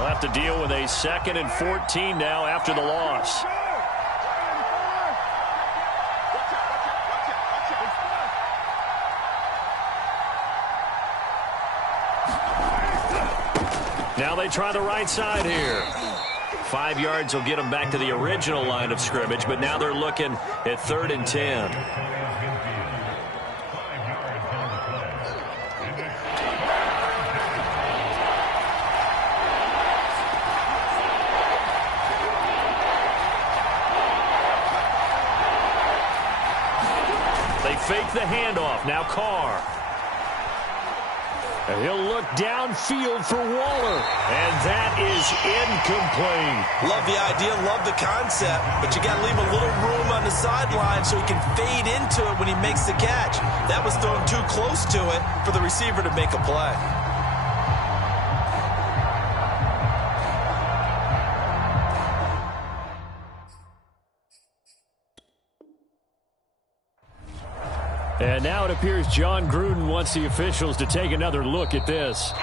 They'll have to deal with a 2nd and 14 now after the loss. Now they try the right side here. 5 yards will get them back to the original line of scrimmage, but now they're looking at 3rd and 10. They fake the handoff. Now Carr. And he'll look downfield for Waller. And that is incomplete. Love the idea, love the concept, but you got to leave a little room on the sideline so he can fade into it when he makes the catch. That was thrown too close to it for the receiver to make a play. And now it appears John Gruden wants the officials to take another look at this.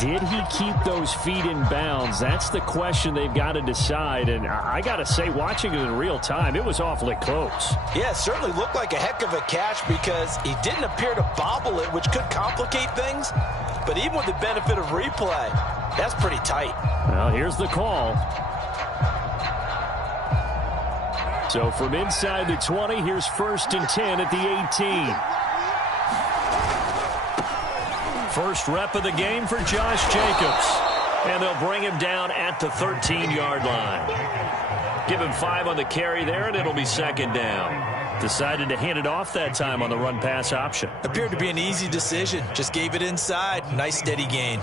Did he keep those feet in bounds? That's the question they've got to decide. And I got to say, watching it in real time, it was awfully close. Yeah, it certainly looked like a heck of a catch because he didn't appear to bobble it, which could complicate things. But even with the benefit of replay, that's pretty tight. Well, here's the call. So from inside the 20, here's 1st and 10 at the 18. First rep of the game for Josh Jacobs. And they'll bring him down at the 13-yard line. Give him 5 on the carry there, and it'll be 2nd down. Decided to hand it off that time on the run-pass option. Appeared to be an easy decision. Just gave it inside. Nice, steady gain.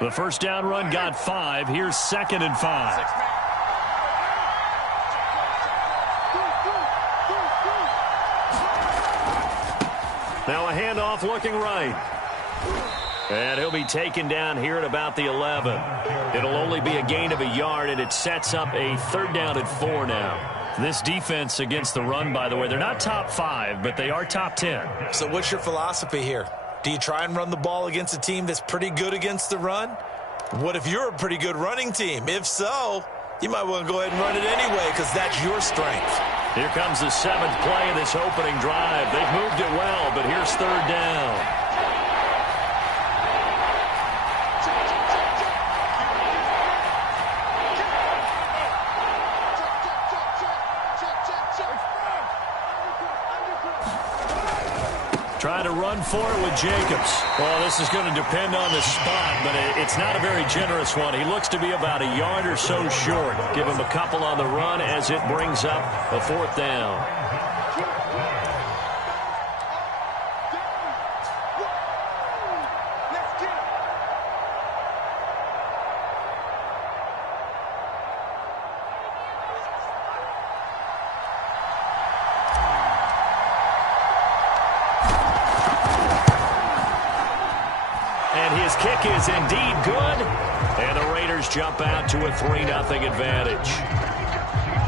The first down run got 5. Here's 2nd and 5. Now a handoff looking right. And he'll be taken down here at about the 11. It'll only be a gain of a yard, and it sets up a 3rd down and 4 now. This defense against the run, by the way, they're not top 5, but they are top 10. So what's your philosophy here? Do you try and run the ball against a team that's pretty good against the run? What if you're a pretty good running team? If so, you might want to go ahead and run it anyway because that's your strength. Here comes the 7th play of this opening drive. They've moved it well, but here's 3rd down. Trying to run for it with Jacobs. Well, this is going to depend on the spot, but it's not a very generous one. He looks to be about a yard or so short. Give him a couple on the run as it brings up a 4th down. Kick is indeed good, and the Raiders jump out to a 3-0 advantage.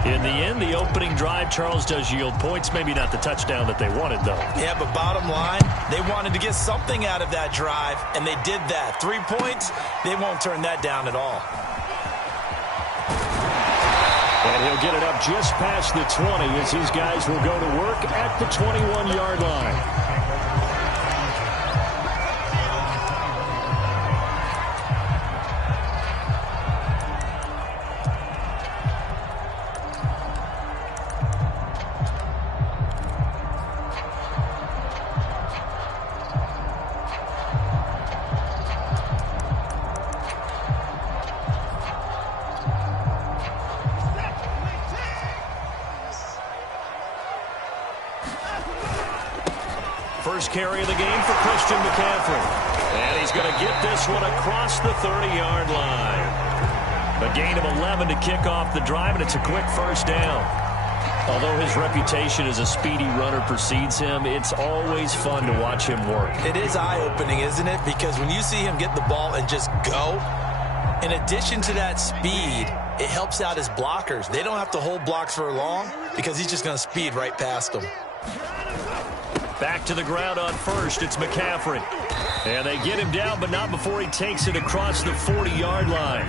In the end, the opening drive, Charles, does yield points. Maybe not the touchdown that they wanted, though. Yeah, but bottom line, they wanted to get something out of that drive, and they did that. 3 points, they won't turn that down at all. And he'll get it up just past the 20 as his guys will go to work at the 21-yard line. First carry of the game for Christian McCaffrey. And he's going to get this one across the 30-yard line. A gain of 11 to kick off the drive, and it's a quick 1st down. Although his reputation as a speedy runner precedes him, it's always fun to watch him work. It is eye-opening, isn't it? Because when you see him get the ball and just go, in addition to that speed, it helps out his blockers. They don't have to hold blocks for long because he's just going to speed right past them. Back to the ground on first. It's McCaffrey. And they get him down, but not before he takes it across the 40-yard line.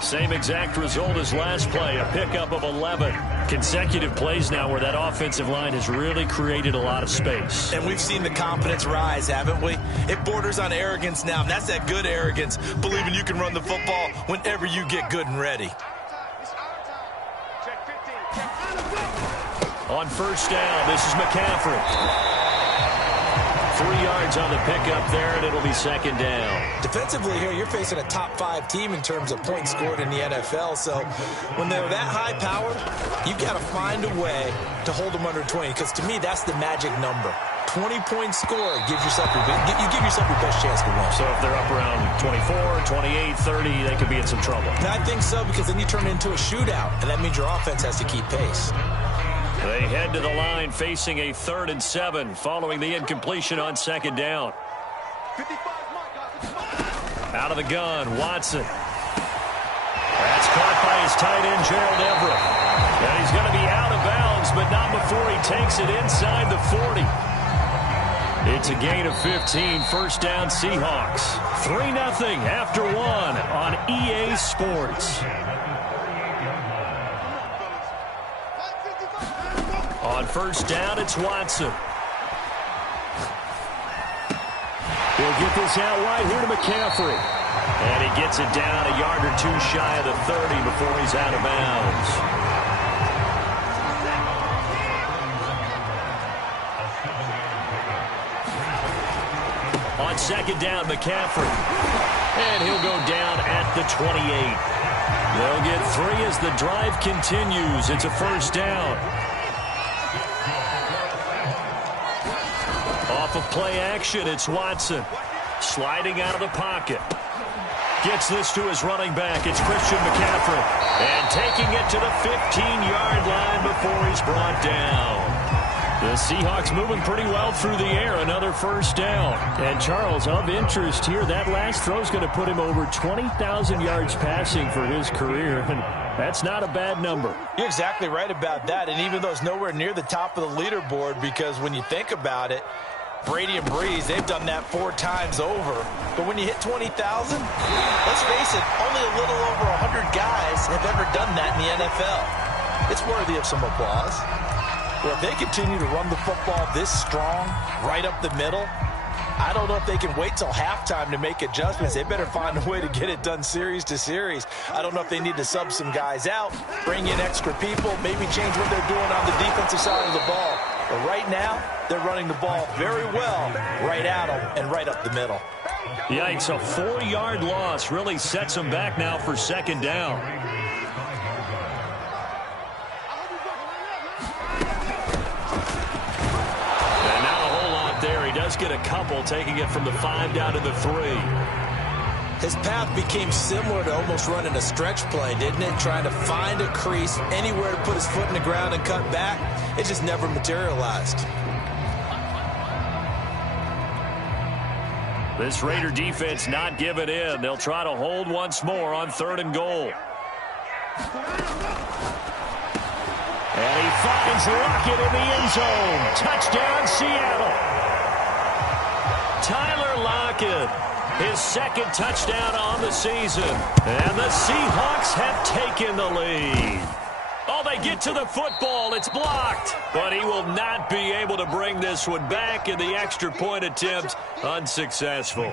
Same exact result as last play, a pickup of 11. Consecutive plays now where that offensive line has really created a lot of space. And we've seen the confidence rise, haven't we? It borders on arrogance now, and that's that good arrogance, believing you can run the football whenever you get good and ready. On first down, this is McCaffrey. 3 yards on the pickup there, and it'll be second down. Defensively here, you're facing a top-5 team in terms of points scored in the NFL, so when they're that high-powered, you've got to find a way to hold them under 20, because to me, that's the magic number. 20-point score gives yourself you give yourself your best chance to win. So if they're up around 24, 28, 30, they could be in some trouble. And I think so, because then you turn it into a shootout, and that means your offense has to keep pace. They head to the line facing a 3rd and 7 following the incompletion on second down. Out of the gun, Watson. That's caught by his tight end, Gerald Everett. And he's going to be out of bounds, but not before he takes it inside the 40. It's a gain of 15, first down Seahawks. 3-0 after 1 on EA Sports. On first down, it's Watson. He'll get this out wide here to McCaffrey. And he gets it down a yard or 2 shy of the 30 before he's out of bounds. On second down, McCaffrey. And he'll go down at the 28. They'll get 3 as the drive continues. It's a first down. Off of play action, it's Watson. Sliding out of the pocket. Gets this to his running back. It's Christian McCaffrey. And taking it to the 15-yard line before he's brought down. The Seahawks moving pretty well through the air. Another first down. And Charles, of interest here, that last throw is going to put him over 20,000 yards passing for his career. And that's not a bad number. You're exactly right about that. And even though it's nowhere near the top of the leaderboard, because when you think about it, Brady and Breeze, they've done that 4 times over. But when you hit 20,000, let's face it, only a little over 100 guys have ever done that in the NFL. It's worthy of some applause. Well, if they continue to run the football this strong, right up the middle, I don't know if they can wait till halftime to make adjustments. They better find a way to get it done series to series. I don't know if they need to sub some guys out, bring in extra people, maybe change what they're doing on the defensive side of the ball. But right now, they're running the ball very well right at them and right up the middle. Yikes, a 4-yard loss really sets them back now for second down. And not a whole lot there. He does get a couple, taking it from the 5 down to the 3. His path became similar to almost running a stretch play, didn't it? Trying to find a crease, anywhere to put his foot in the ground and cut back. It just never materialized. This Raider defense not giving in. They'll try to hold once more on 3rd and goal. And he finds Lockett in the end zone. Touchdown, Seattle. Tyler Lockett, his 2nd touchdown on the season. And the Seahawks have taken the lead. Oh, they get to the football. It's blocked. But he will not be able to bring this one back, and the extra point attempt unsuccessful.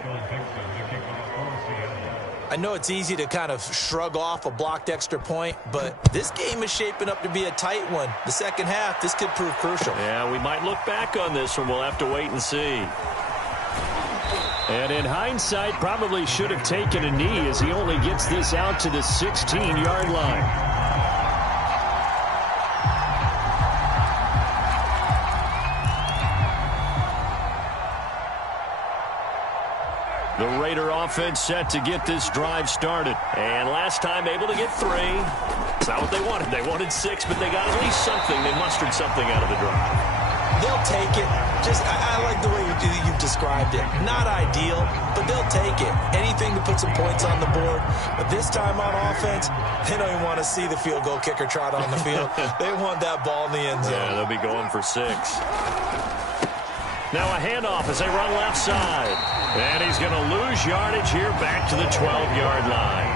I know it's easy to kind of shrug off a blocked extra point, but this game is shaping up to be a tight one. The second half, this could prove crucial. Yeah, we might look back on this one. We'll have to wait and see. And in hindsight, probably should have taken a knee as he only gets this out to the 16-yard line. The Raider offense set to get this drive started. And last time able to get 3. It's not what they wanted. They wanted 6, but they got at least something. They mustered something out of the drive. They'll take it. I like the way you've described it. Not ideal, but they'll take it. Anything to put some points on the board. But this time on offense, they don't even want to see the field goal kicker trot on the field. They want that ball in the end zone. Yeah, they'll be going for 6. Now a handoff as they run left side. And he's going to lose yardage here back to the 12-yard line.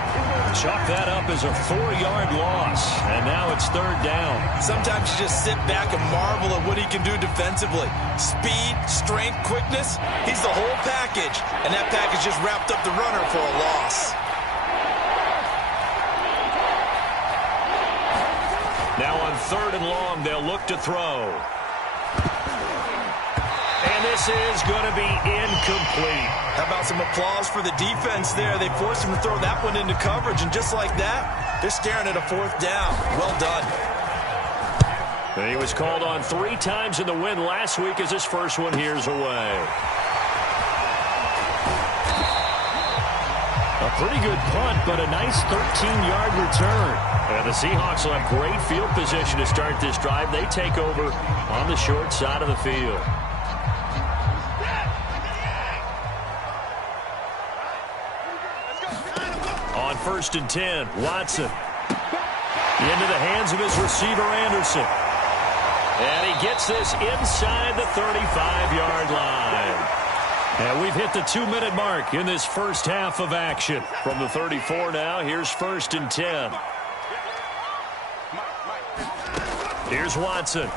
Chalk that up as a 4-yard loss. And now it's 3rd down. Sometimes you just sit back and marvel at what he can do defensively. Speed, strength, quickness. He's the whole package. And that package just wrapped up the runner for a loss. Now on 3rd and long, they'll look to throw. And this is going to be incomplete. How about some applause for the defense there? They forced him to throw that one into coverage, and just like that, they're staring at a 4th down. Well done. And he was called on 3 times in the win last week as his first one here's away. A pretty good punt, but a nice 13-yard return. And the Seahawks will have great field position to start this drive. They take over on the short side of the field. On 1st and 10, Watson. Into the hands of his receiver, Anderson. And he gets this inside the 35-yard line. And we've hit the 2-minute mark in this first half of action. From the 34 now, here's 1st and 10. Here's Watson.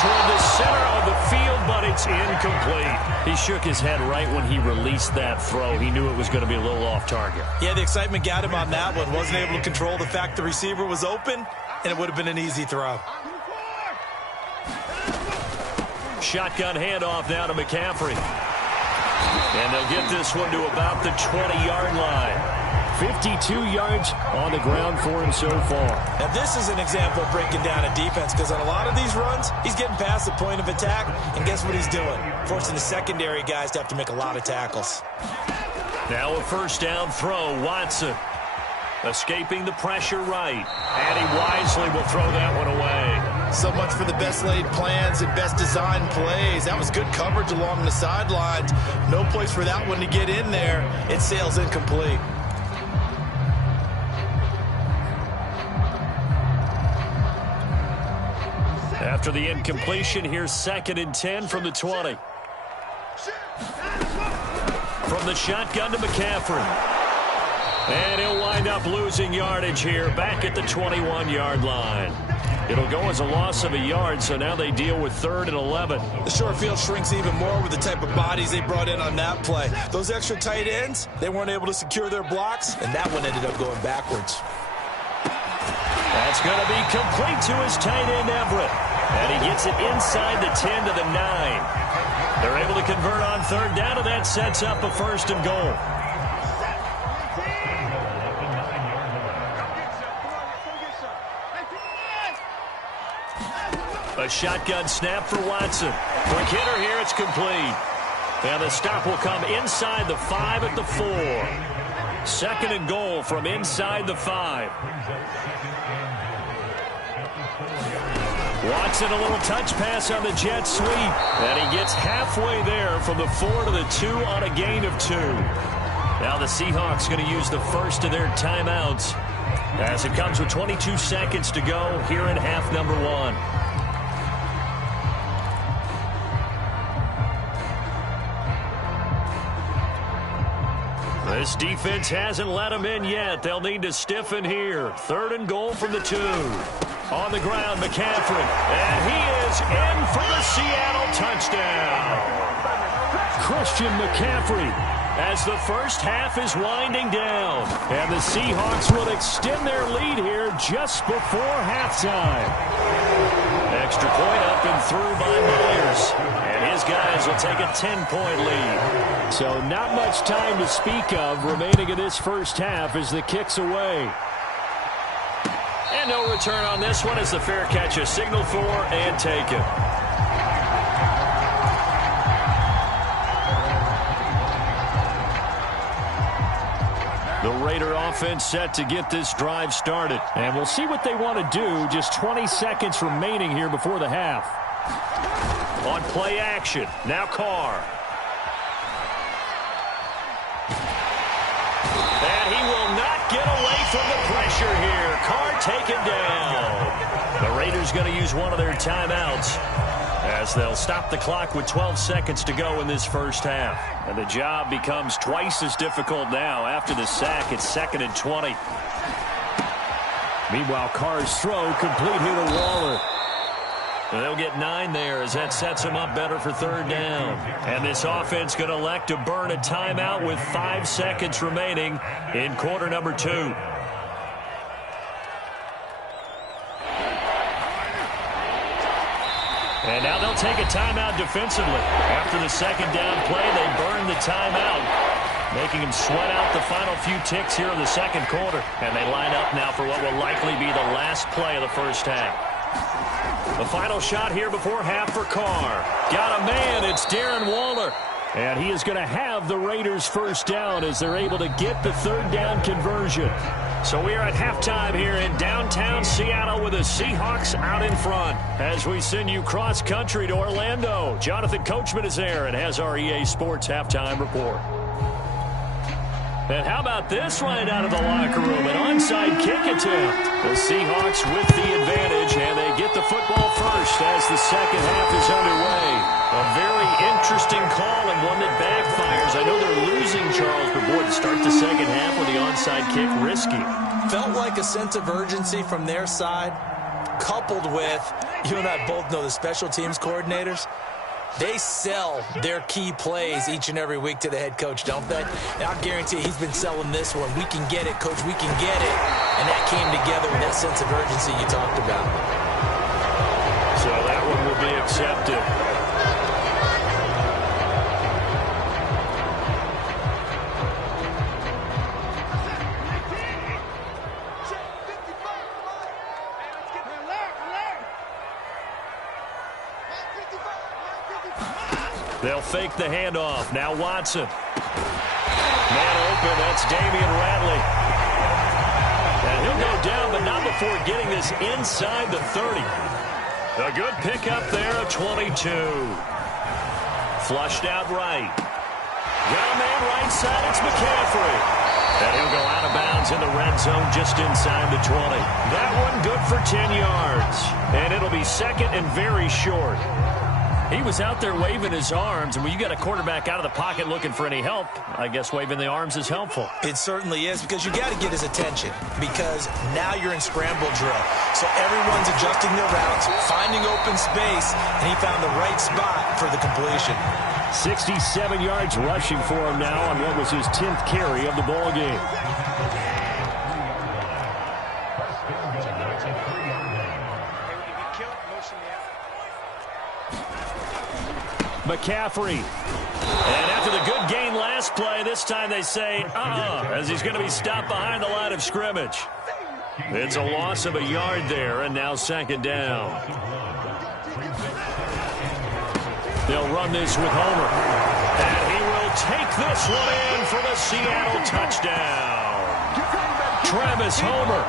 Toward the center of the field, but it's incomplete. He shook his head right when he released that throw. He knew it was going to be a little off target. Yeah, the excitement got him on that one. Wasn't able to control the fact the receiver was open, and it would have been an easy throw. Shotgun handoff now to McCaffrey. And they'll get this one to about the 20-yard line. 52 yards on the ground for him so far. Now, this is an example of breaking down a defense, because on a lot of these runs, he's getting past the point of attack, and guess what he's doing? Forcing the secondary guys to have to make a lot of tackles. Now a 1st down throw, Watson. Escaping the pressure right. And he wisely will throw that one away. So much for the best laid plans and best designed plays. That was good coverage along the sidelines. No place for that one to get in there. It sails incomplete. After the incompletion, here's 2nd and 10 from the 20. From the shotgun to McCaffrey. And he'll wind up losing yardage here back at the 21-yard line. It'll go as a loss of a yard, so now they deal with 3rd and 11. The short field shrinks even more with the type of bodies they brought in on that play. Those extra tight ends, they weren't able to secure their blocks, and that one ended up going backwards. That's going to be complete to his tight end, Everett. And he gets it inside the 10 to the 9. They're able to convert on 3rd down, and that sets up a 1st and goal. A shotgun snap for Watson. Quick hitter here, it's complete. And the stop will come inside the 5 at the 4. 2nd and goal from inside the 5. Watson, a little touch pass on the jet sweep. And he gets halfway there from the 4 to the 2 on a gain of 2. Now the Seahawks going to use the first of their timeouts as it comes with 22 seconds to go here in half number 1. This defense hasn't let them in yet. They'll need to stiffen here. 3rd and goal from the 2. On the ground, McCaffrey. And he is in for the Seattle touchdown. Christian McCaffrey as the first half is winding down. And the Seahawks will extend their lead here just before halftime. Extra point up and through by Myers. And his guys will take a 10-point lead. So not much time to speak of remaining in this first half as the kick's away. And no return on this one as the fair catch is signaled for and taken. The Raider offense set to get this drive started. And we'll see what they want to do. Just 20 seconds remaining here before the half. On play action, now Carr. And he will not get away from the pressure here. Carr taken down. The Raiders going to use one of their timeouts as they'll stop the clock with 12 seconds to go in this first half. And the job becomes twice as difficult now. After the sack, it's 2nd and 20. Meanwhile, Carr's throw complete here to Waller. And they'll get 9 there as that sets him up better for 3rd down. And this offense going to elect to burn a timeout with 5 seconds remaining in quarter number 2. And now they'll take a timeout defensively. After the 2nd down play, they burn the timeout, making him sweat out the final few ticks here in the 2nd quarter. And they line up now for what will likely be the last play of the first half. The final shot here before half for Carr. Got a man. It's Darren Waller. And he is going to have the Raiders' first down as they're able to get the 3rd down conversion. So we are at halftime here in downtown Seattle with the Seahawks out in front. As we send you cross-country to Orlando, Jonathan Coachman is there and has our EA Sports halftime report. And how about this right out of the locker room? An onside kick attempt. The Seahawks with the advantage, and they get the football first as the second half is underway. A very interesting call and one that backfires. I know they're losing, Charles, but boy, to start the second half with the onside kick, risky. Felt like a sense of urgency from their side, coupled with, you and I both know the special teams coordinators. They sell their key plays each and every week to the head coach, don't they? And I guarantee he's been selling this one. We can get it, coach. We can get it. And that came together with that sense of urgency you talked about. So that one will be accepted. They'll fake the handoff. Now Watson. Man open. That's Damian Radley. And he'll go down, but not before getting this inside the 30. A good pickup there of 22. Flushed out right. Got a man right side. It's McCaffrey. And he'll go out of bounds in the red zone just inside the 20. That one good for 10 yards. And it'll be 2nd and very short. He was out there waving his arms, and when you got a quarterback out of the pocket looking for any help, I guess waving the arms is helpful. It certainly is, because you got to get his attention, because now you're in scramble drill. So everyone's adjusting their routes, finding open space, and he found the right spot for the completion. 67 yards rushing for him now on what was his 10th carry of the ball game. McCaffrey. And after the good gain last play, this time they say, as he's going to be stopped behind the line of scrimmage. It's a loss of a yard there, and now 2nd down. They'll run this with Homer. And he will take this one in for the Seattle touchdown. Travis Homer,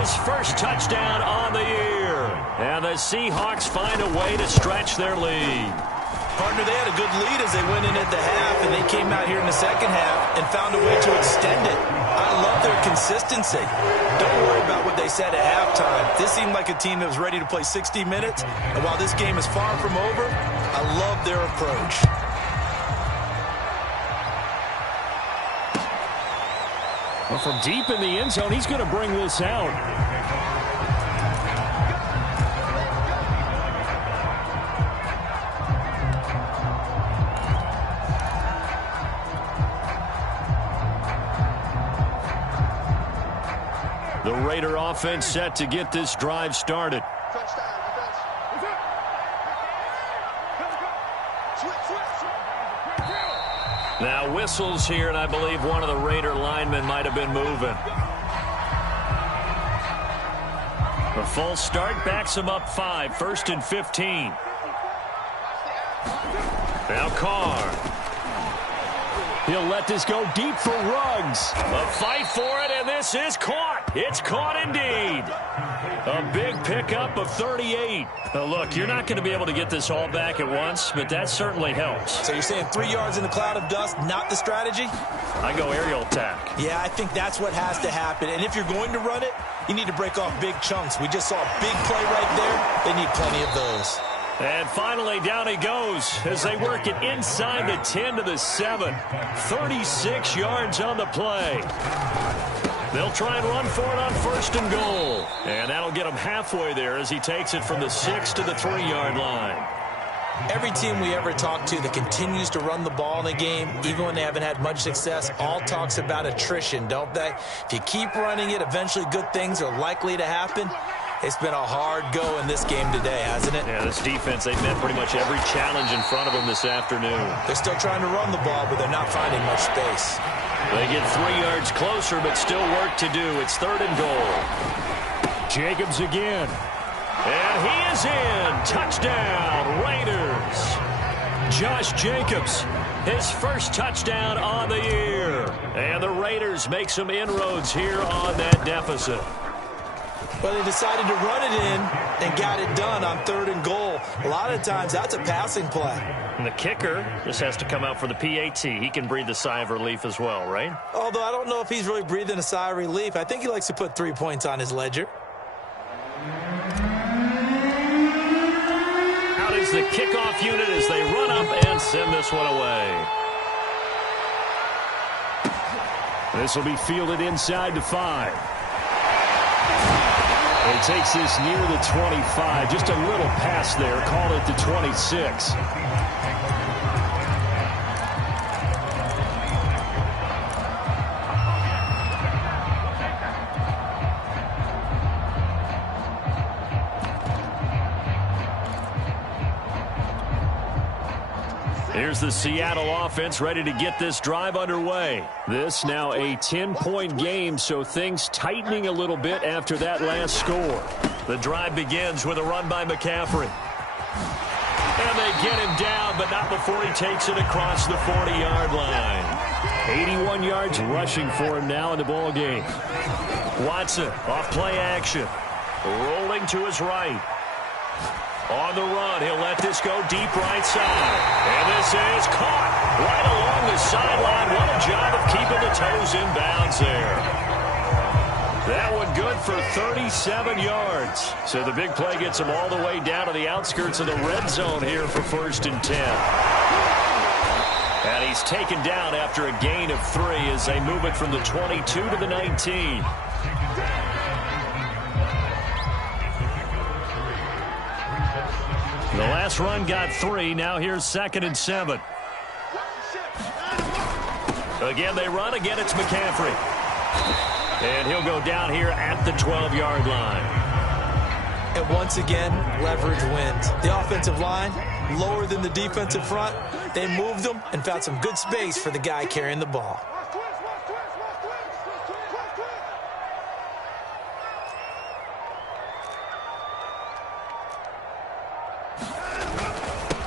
his first touchdown on the year. And the Seahawks find a way to stretch their lead. Partner, they had a good lead as they went in at the half, and they came out here in the second half and found a way to extend it. I love their consistency. Don't worry about what they said at halftime. This seemed like a team that was ready to play 60 minutes, and while this game is far from over, I love their approach. Well, from deep in the end zone, he's going to bring this out. The Raider offense set to get this drive started. Now whistles here, and I believe one of the Raider linemen might have been moving. A false start backs him up 5, 1st and 15. Now Carr. He'll let this go deep for Ruggs. A fight for it, and this is caught. It's caught indeed. A big pickup of 38. Now look, you're not going to be able to get this all back at once, but that certainly helps. So you're saying 3 yards in the cloud of dust, not the strategy? I go aerial attack. Yeah, I think that's what has to happen. And if you're going to run it, you need to break off big chunks. We just saw a big play right there. They need plenty of those. And finally, down he goes as they work it inside the 10 to the 7. 36 yards on the play. They'll try and run for it on 1st and goal. And that'll get him halfway there as he takes it from the 6 to the 3-yard line. Every team we ever talk to that continues to run the ball in a game, even when they haven't had much success, all talks about attrition, don't they? If you keep running it, eventually good things are likely to happen. It's been a hard go in this game today, hasn't it? Yeah, this defense, they've met pretty much every challenge in front of them this afternoon. They're still trying to run the ball, but they're not finding much space. They get 3 yards closer, but still work to do. It's 3rd and goal. Jacobs again. And he is in. Touchdown, Raiders. Josh Jacobs, his first touchdown on the year. And the Raiders make some inroads here on that deficit. Well, they decided to run it in and got it done on 3rd and goal. A lot of times, that's a passing play. And the kicker just has to come out for the PAT. He can breathe a sigh of relief as well, right? Although I don't know if he's really breathing a sigh of relief. I think he likes to put 3 points on his ledger. Out is the kickoff unit as they run up and send this one away. This will be fielded inside the 5. He takes this near the 25. Just a little pass there. Call it the 26. Here's the Seattle offense ready to get this drive underway. This now a 10-point game, so things tightening a little bit after that last score. The drive begins with a run by McCaffrey. And they get him down, but not before he takes it across the 40-yard line. 81 yards rushing for him now in the ball game. Watson off play action. Rolling to his right. On the run, he'll let this go deep right side. And this is caught right along the sideline. What a job of keeping the toes in bounds there. That one good for 37 yards. So the big play gets him all the way down to the outskirts of the red zone here for 1st and 10. And he's taken down after a gain of 3 as they move it from the 22 to the 19. The last run got 3. Now here's 2nd and 7. Again, they run. Again, it's McCaffrey. And he'll go down here at the 12-yard line. And once again, leverage wins. The offensive line, lower than the defensive front. They moved them and found some good space for the guy carrying the ball.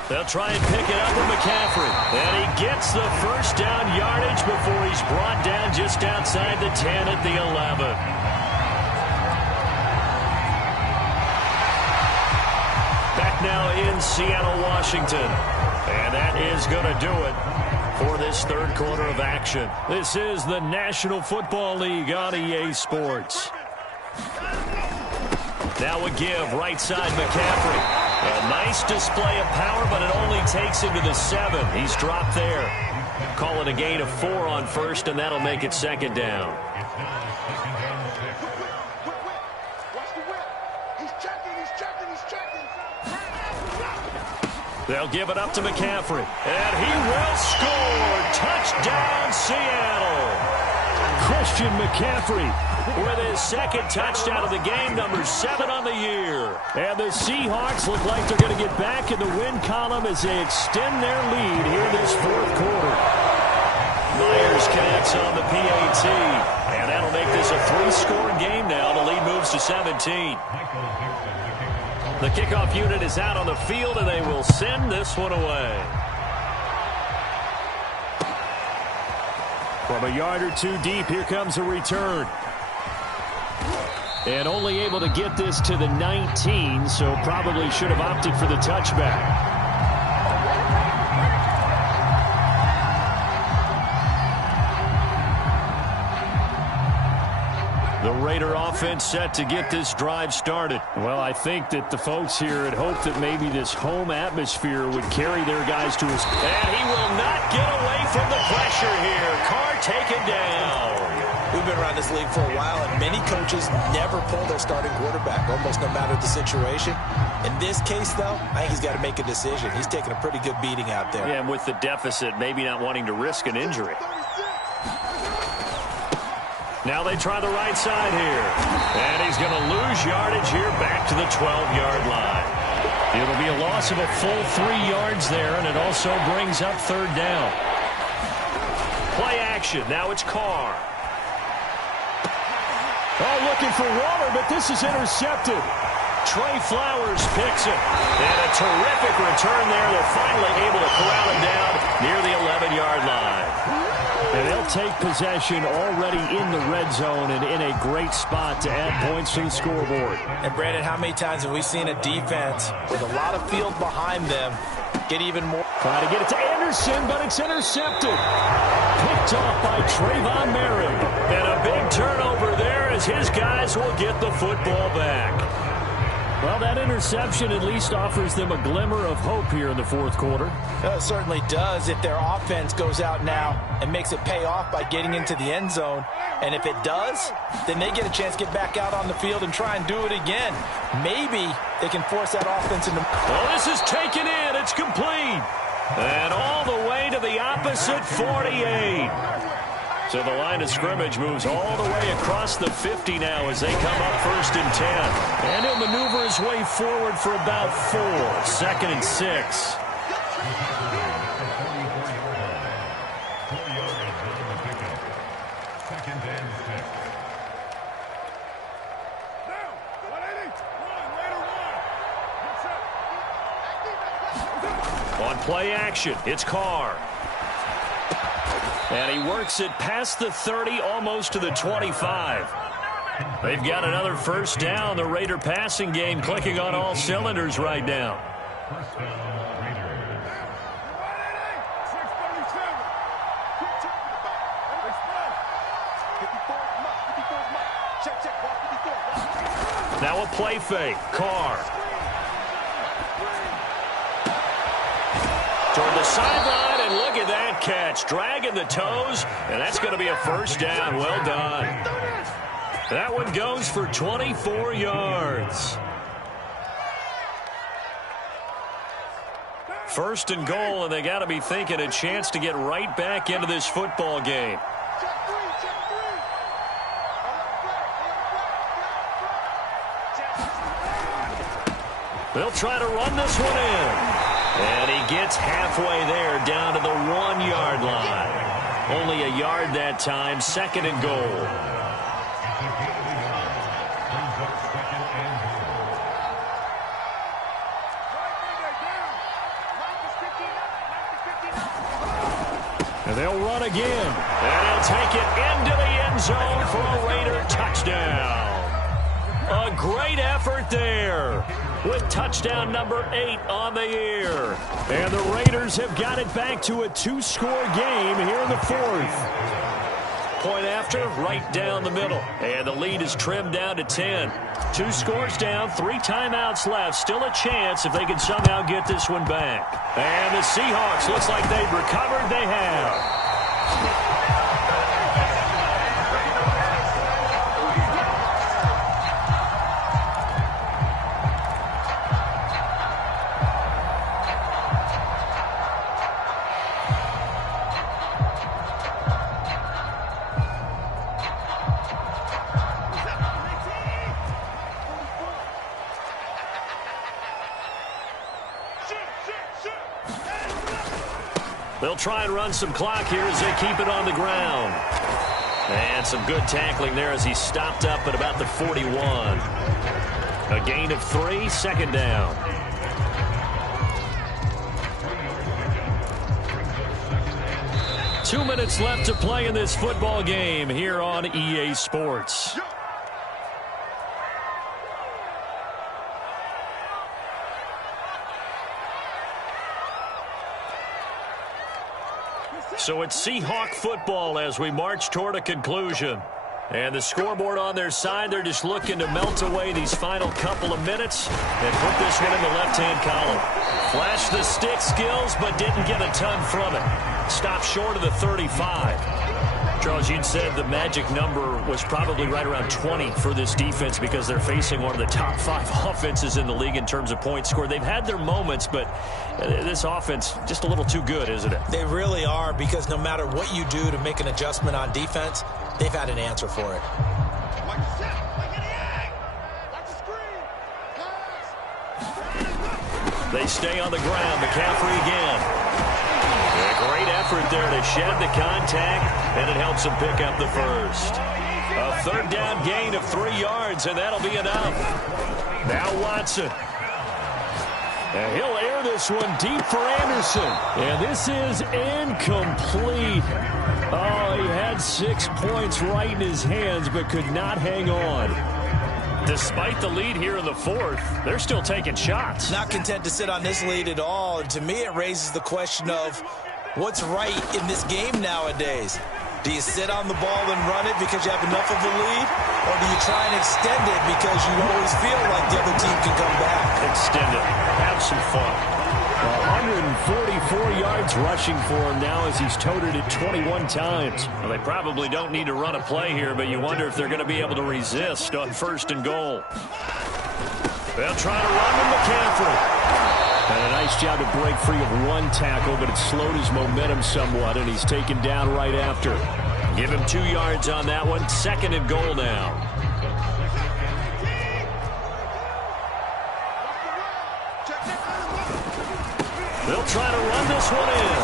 They'll try and pick it up with McCaffrey. And he gets the first down yardage before he's brought down just outside the 10 at the 11. Back now in Seattle, Washington. And that is going to do it for this 3rd quarter of action. This is the National Football League on EA Sports. Now a give, right side McCaffrey. A nice display of power, but it only takes him to the 7. He's dropped there. Call it a gain of 4 on 1st, and that'll make it 2nd down. They'll give it up to McCaffrey. And he will score. Touchdown, Seattle. Christian McCaffrey with his 2nd touchdown of the game, number 7 on the year. And the Seahawks look like they're going to get back in the win column as they extend their lead here this 4th quarter. Myers connects on the PAT. And that'll make this a 3-score game now. The lead moves to 17. The kickoff unit is out on the field, and they will send this one away. From a yard or two deep, here comes a return. And only able to get this to the 19, so probably should have opted for the touchback. The Raider offense set to get this drive started. Well, I think that the folks here had hoped that maybe this home atmosphere would carry their guys to his... And he will not get away from the pressure here. Carr taken down. We've been around this league for a while, and many coaches never pull their starting quarterback, almost no matter the situation. In this case, though, I think he's got to make a decision. He's taking a pretty good beating out there. Yeah, and with the deficit, maybe not wanting to risk an injury. Now they try the right side here. And he's going to lose yardage here back to the 12-yard line. It'll be a loss of a full 3 yards there, and it also brings up third down. Play action. Now it's Carr. Oh, looking for Waller, but this is intercepted. Trey Flowers picks it. And a terrific return there. They're finally able to corral him down near the 11-yard line. And they'll take possession already in the red zone and in a great spot to add points to the scoreboard. And, Brandon, how many times have we seen a defense with a lot of field behind them get even more? Trying to get it to Anderson, but it's intercepted. Picked off by Trayvon Merritt. And a big turnover there as his guys will get the football back. Well, that interception at least offers them a glimmer of hope here in the fourth quarter. It certainly does if their offense goes out now and makes it pay off by getting into the end zone. And if it does, then they get a chance to get back out on the field and try and do it again. Maybe they can force that offense into... Well, this is taken in. It's complete. And all the way to the opposite 48. So the line of scrimmage moves all the way across the 50 now as they come up 1st and 10. And he'll maneuver his way forward for about 4. 2nd and 6. On play action, it's Carr. And he works it past the 30, almost to the 25. They've got another first down. The Raider passing game clicking on all cylinders right now. Now a play fake. Carr. Toward the sideline, and look at that catch. Dragging the toes, and that's going to be a first down. Well done. That one goes for 24 yards. 1st and goal, and they got to be thinking a chance to get right back into this football game. They'll try to run this one in. And he gets halfway there, down to the 1-yard line. Only a yard that time, 2nd and goal. And they'll run again. And he'll take it into the end zone for a Raider touchdown. A great effort there with touchdown number 8 on the year. And the Raiders have got it back to a 2-score game here in the 4th. Point after, right down the middle. And the lead is trimmed down to 10. 2 scores down, 3 timeouts left. Still a chance if they can somehow get this one back. And the Seahawks, looks like they've recovered. They have. They'll try and run some clock here as they keep it on the ground. And some good tackling there as he stopped up at about the 41. A gain of 3, 2nd down. 2 minutes left to play in this football game here on EA Sports. So it's Seahawk football as we march toward a conclusion. And the scoreboard on their side, they're just looking to melt away these final couple of minutes and put this one in the left-hand column. Flashed the stick skills, but didn't get a ton from it. Stopped short of the 35. Charles, you'd said the magic number was probably right around 20 for this defense because they're facing one of the top 5 offenses in the league in terms of points scored. They've had their moments, but this offense just a little too good, isn't it? They really are, because no matter what you do to make an adjustment on defense, they've had an answer for it. They stay on the ground. McCaffrey again. A great effort there to shed the contact, and it helps him pick up the first. A third down gain of 3 yards, and that'll be enough. Now Watson. And he'll air this one deep for Anderson. And this is incomplete. Oh, he had 6 points right in his hands, but could not hang on. Despite the lead here in the fourth, they're still taking shots. Not content to sit on this lead at all. And to me, it raises the question of what's right in this game nowadays. Do you sit on the ball and run it because you have enough of a lead? Or do you try and extend it because you always feel like the other team can come back? Extend it. Have some fun. 144 yards rushing for him now as he's toted it 21 times. Well, they probably don't need to run a play here, but you wonder if they're going to be able to resist on 1st and goal. They'll try to run with McCaffrey. And a nice job to break free of 1 tackle, but it slowed his momentum somewhat, and he's taken down right after. Give him 2 yards on that one. 2nd and goal now. They'll try to run this one in.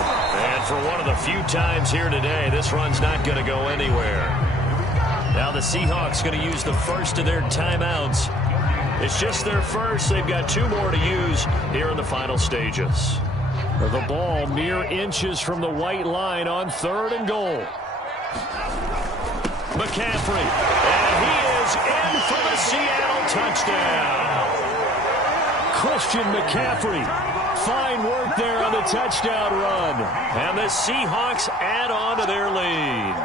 And for one of the few times here today, this run's not going to go anywhere. Now the Seahawks going to use the first of their timeouts. It's just their first. They've got 2 more to use here in the final stages. The ball mere inches from the white line on 3rd and goal. McCaffrey. And he is in for the Seattle touchdown. Christian McCaffrey. Fine work there on the touchdown run. And the Seahawks add on to their lead.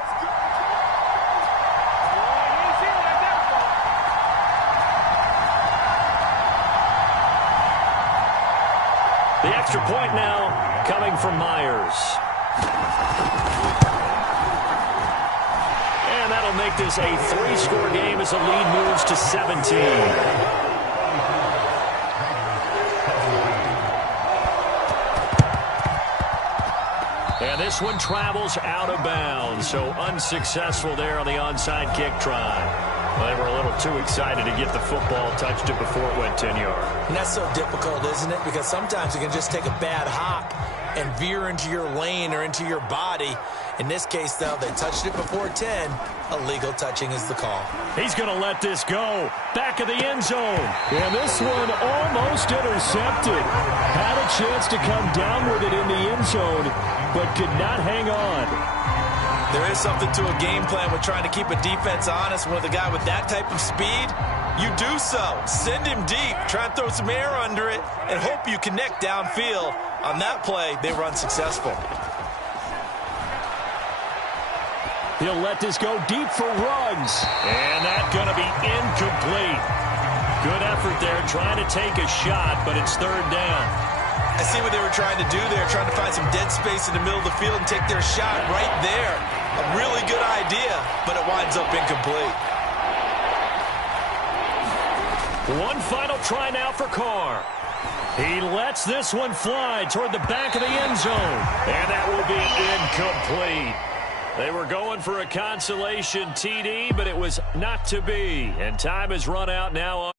The extra point now coming from Myers. And that'll make this a 3-score game as the lead moves to 17. And this one travels out of bounds, so unsuccessful there on the onside kick try. Well, they were a little too excited to get the football, touched it before it went 10 yards. And that's so difficult, isn't it? Because sometimes you can just take a bad hop and veer into your lane or into your body. In this case, though, they touched it before 10. Illegal touching is the call. He's going to let this go. Back of the end zone. And this one almost intercepted. Had a chance to come down with it in the end zone, but could not hang on. There is something to a game plan with trying to keep a defense honest. With a guy with that type of speed, you do so. Send him deep. Try and throw some air under it and hope you connect downfield. On that play, they were unsuccessful. He'll let this go deep for Ruggs. And that's going to be incomplete. Good effort there trying to take a shot, but it's 3rd down. I see what they were trying to do there, trying to find some dead space in the middle of the field and take their shot right there. A really good idea, but it winds up incomplete. One final try now for Carr. He lets this one fly toward the back of the end zone. And that will be incomplete. They were going for a consolation TD, but it was not to be. And time has run out now